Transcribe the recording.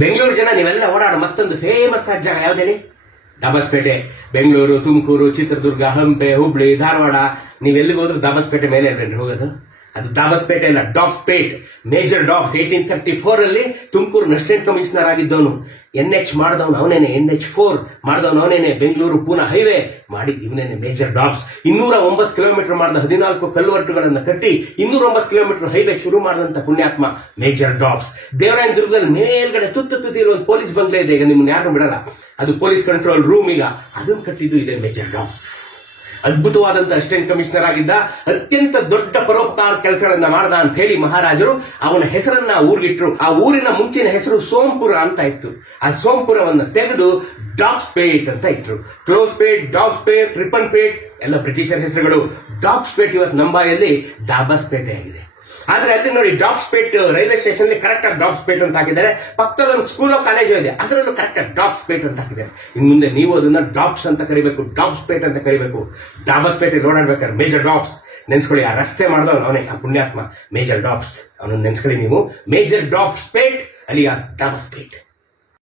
ಬೆಂಗಳೂರು ಜನ ನೀವೆಲ್ಲ ಓಡಾಡೋ ಮತ್ತೊಂದು ಫೇಮಸ್ ಆದ ಜಾಗ ಯಾವ್ದೇಳಿ? ದಾಬಸ್ಪೇಟೆ. ಬೆಂಗಳೂರು, ತುಮಕೂರು, ಚಿತ್ರದುರ್ಗ, ಹಂಪೆ, ಹುಬ್ಳಿ, ಧಾರವಾಡ, ನೀವೆಲ್ಲಿಗೆ ಹೋದ್ರು ದಾಬಸ್ಪೇಟೆ ಮೇಲೆ ಇರ್ಬೇಡ್ರಿ ಹೋಗೋದು. ಅದು ದಾಬಸ್ಪೇಟೆ ಅಲ್ಲ, ಡಾಬ್ಸ್ಪೇಟ್. ಮೇಜರ್ ಡಾಬ್ಸ್ 1834 ಅಲ್ಲಿ ತುಮಕೂರು ಅಸಿಸ್ಟೆಂಟ್ ಕಮಿಷನರ್ ಆಗಿದ್ದವನು. NH ಮಾಡಿದವನು ಅವನೇನೆ, NH4 ಮಾಡಿದವನು ಅವನೇನೆ. ಬೆಂಗಳೂರು ಪೂನಾ ಹೈವೇ ಮಾಡಿದ್ದು ಇವನೇನೆ, ಮೇಜರ್ ಡಾಬ್ಸ್. 209 ಕಿಲೋಮೀಟರ್ ಮಾಡಿದ 14 ಕಲ್ಲುವರ್ಟುಗಳನ್ನು ಕಟ್ಟಿ 209 ಕಿಲೋಮೀಟರ್ ಹೈವೇ ಶುರು ಮಾಡಿದಂತ ಪುಣ್ಯಾತ್ಮ ಮೇಜರ್ ಡಾಬ್ಸ್. ದೇವರಾಯನ ದುರ್ಗದಲ್ಲಿ ಮೇಲ್ಗಡೆ ತುತ್ತಿರೋ ಒಂದು ಪೊಲೀಸ್ ಬಂಗ್ಲೆ ಇದೆ, ಈಗ ನಿಮ್ಮನ್ನ ಯಾರು ಬಿಡಲ್ಲ, ಅದು ಪೊಲೀಸ್ ಕಂಟ್ರೋಲ್ ರೂಮ್. ಈಗ ಅದನ್ನು ಕಟ್ಟಿದ್ದು ಇದೆ ಮೇಜರ್ ಡಾಬ್ಸ್. ಅದ್ಭುತವಾದಂತ ಅಸಿಸ್ಟೆಂಟ್ ಕಮಿಷನರ್ ಆಗಿದ್ದ, ಅತ್ಯಂತ ದೊಡ್ಡ ಪರೋಪಕಾರ ಕೆಲಸಗಳನ್ನ ಮಾಡ್ದ ಅಂತ ಹೇಳಿ ಮಹಾರಾಜರು ಅವನ ಹೆಸರನ್ನ ಊರಿಗಿಟ್ರು. ಆ ಊರಿನ ಮುಂಚಿನ ಹೆಸರು ಸೋಂಪುರ ಅಂತ ಇತ್ತು. ಆ ಸೋಂಪುರವನ್ನ ತೆಗೆದು ಡಾಬ್ಸ್ಪೇಟ್ ಅಂತ ಇಟ್ರು. ಕ್ಲೋಸ್ಪೇಟ್, ಡಾಬ್ಸ್ಪೇಟ್, ರಿಪನ್ಪೇಟ್ ಎಲ್ಲ ಬ್ರಿಟಿಷರ್ ಹೆಸರುಗಳು. ಡಾಬ್ಸ್ಪೇಟ್ ಇವತ್ತು ನಂಬಾಯಲ್ಲಿ ದಾಬಸ್ಪೇಟೆ ಆಗಿದೆ. ಆದ್ರೆ ಅಲ್ಲಿ ನೋಡಿ, ಡಾಬ್ಸ್ಪೇಟ್ ರೈಲ್ವೆ ಸ್ಟೇಷನ್ ಕರೆಕ್ಟ್ ಆಗಿ ಡಾಬ್ಸ್ಪೇಟ್ ಅಂತ ಹಾಕಿದ್ದಾರೆ. ಪಕ್ಕದಲ್ಲಿ ಒಂದು ಸ್ಕೂಲ್ ಕಾಲೇಜು ಇದೆ, ಅದರಲ್ಲೂ ಕರೆಕ್ಟ್ ಆಗಿ ಡಾಬ್ಸ್ಪೇಟ್ ಅಂತ ಹಾಕಿದ್ದಾರೆ. ಇನ್ನು ಮುಂದೆ ನೀವು ಅದನ್ನ ಡಾಬ್ಸ್ ಅಂತ ಕರಿಬೇಕು, ಡಾಬ್ಸ್ಪೇಟ್ ಅಂತ ಕರಿಬೇಕು. ದಾಬಸ್ಪೇಟೆ ಓಡಾಡ್ಬೇಕಾದ್ರೆ ಮೇಜರ್ ಡಾಬ್ಸ್ ನೆನ್ಸ್ಕೊಳ್ಳಿ. ಆ ರಸ್ತೆ ಮಾಡಿದವನು ಅವನೇ, ಆ ಪುಣ್ಯಾತ್ಮ ಮೇಜರ್ ಡಾಬ್ಸ್. ಅವನನ್ನು ನೆನ್ಸ್ಕೊಳ್ಳಿ ನೀವು. Major Dobbspet alias ದಾಬಸ್ಪೇಟ್.